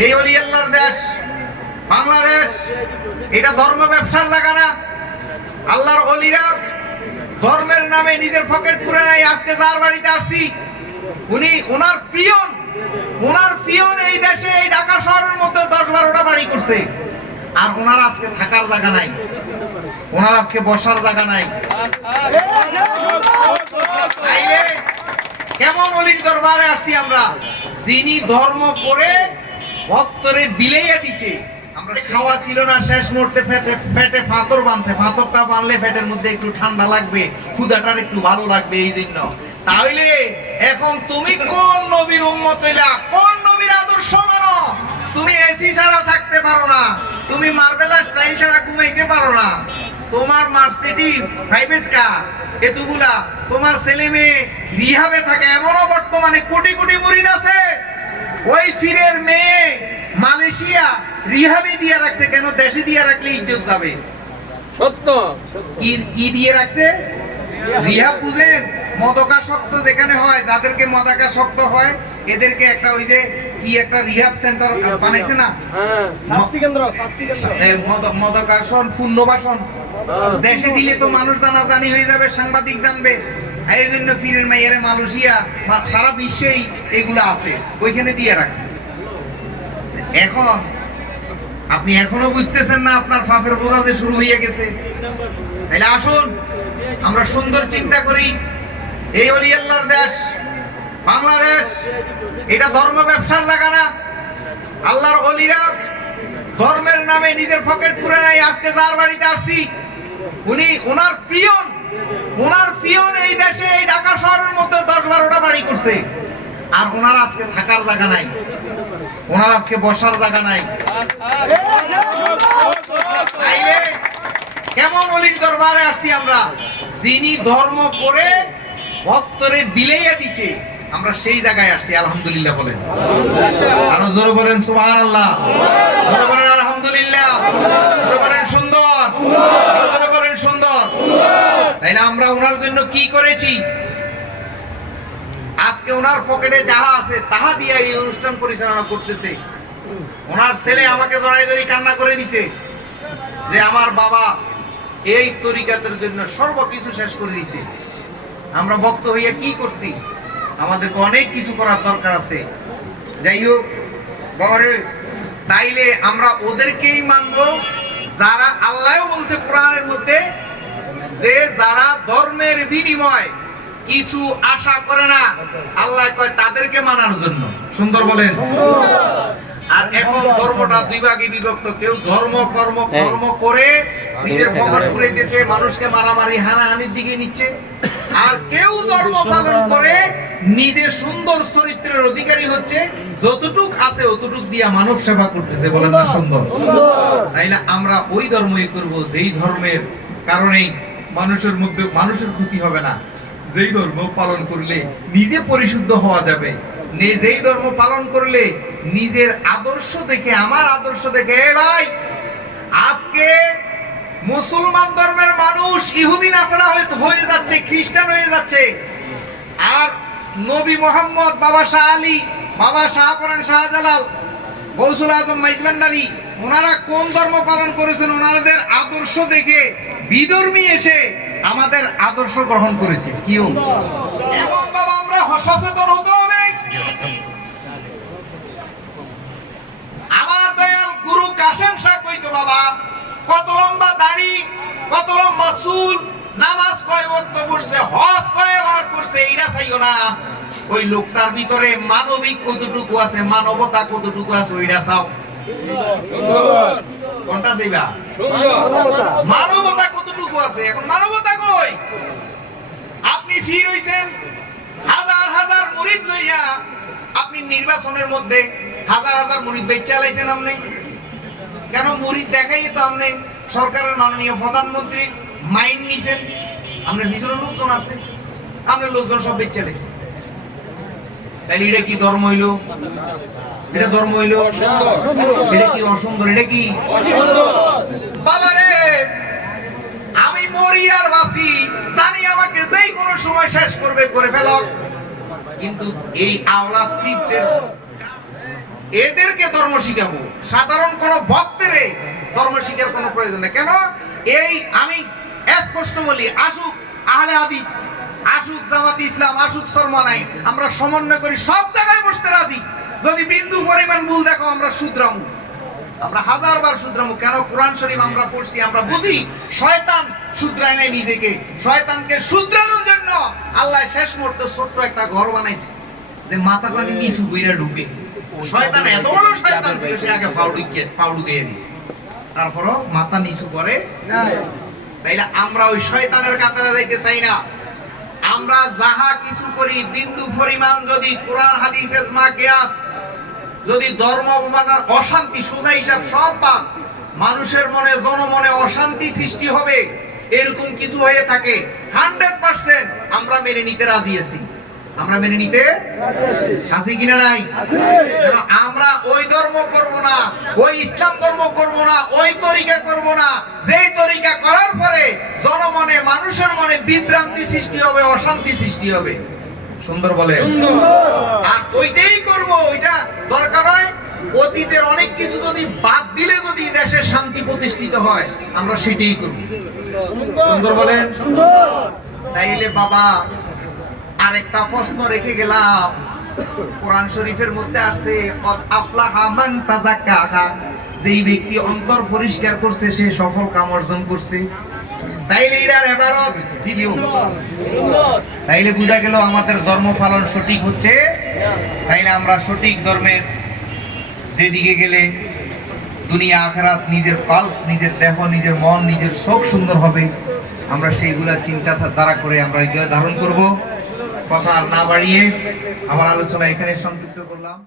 এই ওলি আল্লাহর দেশ বাংলাদেশ, এটা ধর্ম ব্যবসার জায়গা না। আল্লাহর ওলিরা ধর্মের নামে নিজের পকেট পুরে নাই। আজকে যার বাড়িতে আসছি উনি ওনার পিয়ন এই দেশে এই ঢাকা শহরের মধ্যে 10-12টা বাড়ি করছে, আর ওনার আজকে থাকার জায়গা নাই, ওনার আজকে বসার জায়গা নাই। তাইলে কেমন ওলির দরবারে আসছি আমরা? যিনি ধর্ম করে ভক্তরে বিলাইয়া দিছে। আমরা খাওয়া ছিল না, শেষ মুহূর্তে পেটে পাথর বাঁধছে, পাথরটা বাঁধলে পেটের মধ্যে একটু ঠান্ডা লাগবে, ক্ষুধাটার একটু ভালো লাগবে, এই জন্য। তাহলে এখন তুমি কোন নবীর উম্মত হইলা? কোন নবীর আদর্শ মানো? তুমি এসি ছাড়া থাকতে পারো না, তুমি মার্বেলা স্টাইল ছাড়া ঘুমাইতে পারো না, তোমার মার্সিডি প্রাইভেট কার এতগুলা, তোমার ছেলে মেয়ে রিহাবে থাকে। এমনও বর্তমানে কোটি কোটি মুরিদ আছে, ওই ফিরের মেয়ে মালয়েশিয়া রিহাবে দিয়ে রাখছে। কেন? দেশে দিয়ে রাখলে ইজ্জত যাবে। সত্য। কি দিয়ে রাখছে? রিহাব বুঝেন? মদকাসক্ত যেখানে হয়, যাদেরকে মদকাসক্ত হয় এদেরকে একটা ওই যে কি একটা রিহাব সেন্টার বানাইছে না, শাস্তি কেন্দ্র, মদকাসন পুনর্বাসন। দেশে দিলে তো মানুষ জানাজানি হয়ে যাবে, সাংবাদিক জানবে। এই জন্য ফিরের মেয়ের মালয়েশিয়া, সারা বিশ্বেই এগুলো আছে, ওইখানে দিয়ে রাখছে। এখন আপনি এখনো বুঝতেছেন না আপনার ফাফের বোঝা যে শুরু হয়ে গেছে। তাহলে আসুন আমরা সুন্দর চিন্তা করি। এই ওলি আল্লাহর দেশ বাংলাদেশ, এটা ধর্ম ব্যবসার জায়গা না। আল্লাহর ওলিরা ধর্মের নামে নিজের পকেট পুরে নাই। আজকে যার বাড়িতে আসছি উনি ওনার পিয়ন এই দেশে এই ঢাকা শহরের মধ্যে 10-12টা বাড়ি করছে, আর ওনার আজকে থাকার জায়গা নাই, ওনার আজকে বসার জায়গা নাই। তাইলে কেমন ওলির দরবারে আসছি আমরা? যিনি ধর্ম করে ভক্তরে বিলাইয়া দিছে, আমরা সেই জায়গায় আসছি। আলহামদুলিল্লাহ বলেন, আরো জোরে বলেন সুবহানাল্লাহ, জোরে বলেন আলহামদুলিল্লাহ, জোরে বলেন সুন্দর, জোরে বলেন সুন্দর। তাইলে আমরা ওনার জন্য কি করেছি? আজকে ওনার পকেটে যাহা আছে তাহা দিয়ে এই অনুষ্ঠান পরিচালনা করতেছে। ওনার ছেলে আমাকে জড়াই ধরে কান্না করে দিছে যে আমার বাবা এই তরিকাতের জন্য সর্বকিছু শেষ করে দিছে। আমরা ভক্ত হইয়া কি করছি? আমাদেরকে অনেক কিছু করার দরকার আছে। যাই হোক বাবারে, তাইলে আমরা ওদেরকেই মানবো যারা, আল্লাহও বলছে কোরআনের মধ্যে যে যারা ধর্মের বিনিময় কিছু আশা করে না, আল্লাহ কয় তাদেরকে মানার জন্য। সুন্দর বলেন। আর এখন ধর্মটা দুই ভাগে বিভক্ত। কেউ কর্ম করে নিজের পকেট পুরাইতেছে, মানুষকে মারামারি হানাহানির দিকে নিচ্ছে। আর কেউ ধর্ম পালন করে নিজে সুন্দর চরিত্রের অধিকারী হচ্ছে, যতটুক আছে অতটুক দিয়া মানব সেবা করতেছে। বলেন না সুন্দর? তাইলে আমরা ওই ধর্মই করব যেই ধর্মের কারণে মানুষের ক্ষতি হবে না, যেই ধর্ম পালন করলে নিজে পরিশুদ্ধ হওয়া যাবে, যেই ধর্ম পালন করলে নিজের আদর্শ দেখে, আমার আদর্শ দেখে, ভাই আজকে মুসলমান ধর্মের মানুষ ইহুদি নাসারা হয়ে যাচ্ছে, খ্রিস্টান হয়ে যাচ্ছে। আর নবী মোহাম্মদ, বাবা শাহ আলী, বাবা শাহপরান শাহজালাল, গৌসুল আজম মাইজভান্ডারী, ওনারা কোন ধর্ম পালন করেছেন? ওনাদের আদর্শ দেখে বিধর্মী এসে আমাদের আদর্শ গ্রহণ করেছে। কিও এবং বাবা আমরা সচেতন হতে হবে। আমার দয়াল গুরু কাশেম শাহ কইতো, বাবা কত লম্বা দাড়ি, কত লম্বা চুল, নামাজ কয় ওয়াক্ত পড়ছে, হজ কয়বার করছে, এটা চাইও না। ওই লোকটার ভিতরে মানবিক কতটুকু আছে, মানবতা কতটুকু আছে, ওইটা চাও। কোনটা চাইবা? মানবতা কতটুকু আছে। এখন মানবতা কই? আপনি ফির হইছেন হাজার হাজার মুরিদ লইয়া, আপনি নির্বাচনের মধ্যে হাজার হাজার মুরিদ বেচা লাইছেন। আপনি কেন মুরিদ দেখাই তো আপনি সরকারের মাননীয় প্রধানমন্ত্রী মাইন নিছেন, আপনার ভিতরে লোকজন আছে, আপনার লোকজন সব বেচা লাইছে। তাইলে এটা কি ধর্ম হইল? এটা ধর্ম হইল? এটা কি অসুন্দর? এটা কি বাবারে? আমি মরি আর বাঁচি, জানি আমাকে যেই কোনো সময় শেষ করবে, করে ফেল। কিন্তু এই আওলাদ ফিরদের এদেরকে ধর্ম শিখাবো, সাধারণ কোন ভক্তের ধর্ম শিখার কোনো প্রয়োজন নেই। কেন? এই আমি স্পষ্ট বলি, আসুক আহলে হাদিস, আসুক জামাতে ইসলাম, আসুক শর্মা, আমরা সমন্বয় করি, সব জায়গায় বসতে রাজি। যদি বিন্দু পরিমাণ ভুল দেখো আমরা শুধরামু, আমরা হাজারবার শুধরামু। কেন? কোরআন শরীফ আমরা পড়ছি, আমরা বুঝি শয়তান শুধরায় নাই নিজেকে। শয়তানকে শুধরানোর জন্য আল্লাহ শেষ মুহূর্তে ছোট্ট একটা ঘর বানাইছে, যে মাথাটা নিচু কইরা ঢুকে। শয়তান এত বড় শয়তান ছিল, সে আগে ফাউ ঢুকিয়ে দিছে, তারপরও মাথা নিচু করে না। তাইলে আমরা ওই শয়তানের কাতারে যাইতে চাই না। আমরা যাহা কিছু করি, বিন্দু পরিমাণ যদি কোরআন হাদিস ইজমা কিয়াস, যদি ধর্ম অবমাননার অশান্তি, সোজা হিসাব সব বাদ, মানুষের মনে জনমনে অশান্তি সৃষ্টি হবে, এরকম কিছু হয়ে থাকে, 100% আমরা মেনে নিতে রাজি আছি। আমরা মেনে নিতে আছি কিনা নাই? আমরা ওই ধর্ম করব না, ওই ইসলাম ধর্ম করব না, ওই তরিকা করব না, যেই তরিকা করার পরে জনমনে, মানুষের মনে বিভ্রান্তি সৃষ্টি হবে, অশান্তি সৃষ্টি হবে। সুন্দর বলে, আর ওইটাই করব। ওইটা দরকার হয় অতীতের অনেক কিছু যদি বাদ দিলে যদি দেশে শান্তি প্রতিষ্ঠিত হয়, আমরা সেটাই করব। সুন্দর বলেন। তাইলে বাবা আরেকটা প্রশ্ন রেখে গেলাম, কোরআন শরীফের মধ্যে আছে আফলাহা মান তাযাক্কা, যেই ব্যক্তি অন্তর পরিষ্কার করছে সে সফল কাম অর্জন করছে। তাইলে এটার ইবারত ভিডিও, তাইলে বোঝা গেল আমাদের ধর্ম পালন সঠিক হচ্ছে। তাইলে আমরা সঠিক ধর্মের যেদিকে গেলে দুনিয়া আখিরাত, নিজের কল্প, নিজের দেহ, নিজের মন, নিজের চোখ সুন্দর হবে, আমরা সেইগুলা চিন্তা দ্বারা করে আমরা হৃদয় ধারণ করব। কথা আর না বাড়িয়ে আমার আলোচনা এখানে সংক্ষিপ্ত করলাম।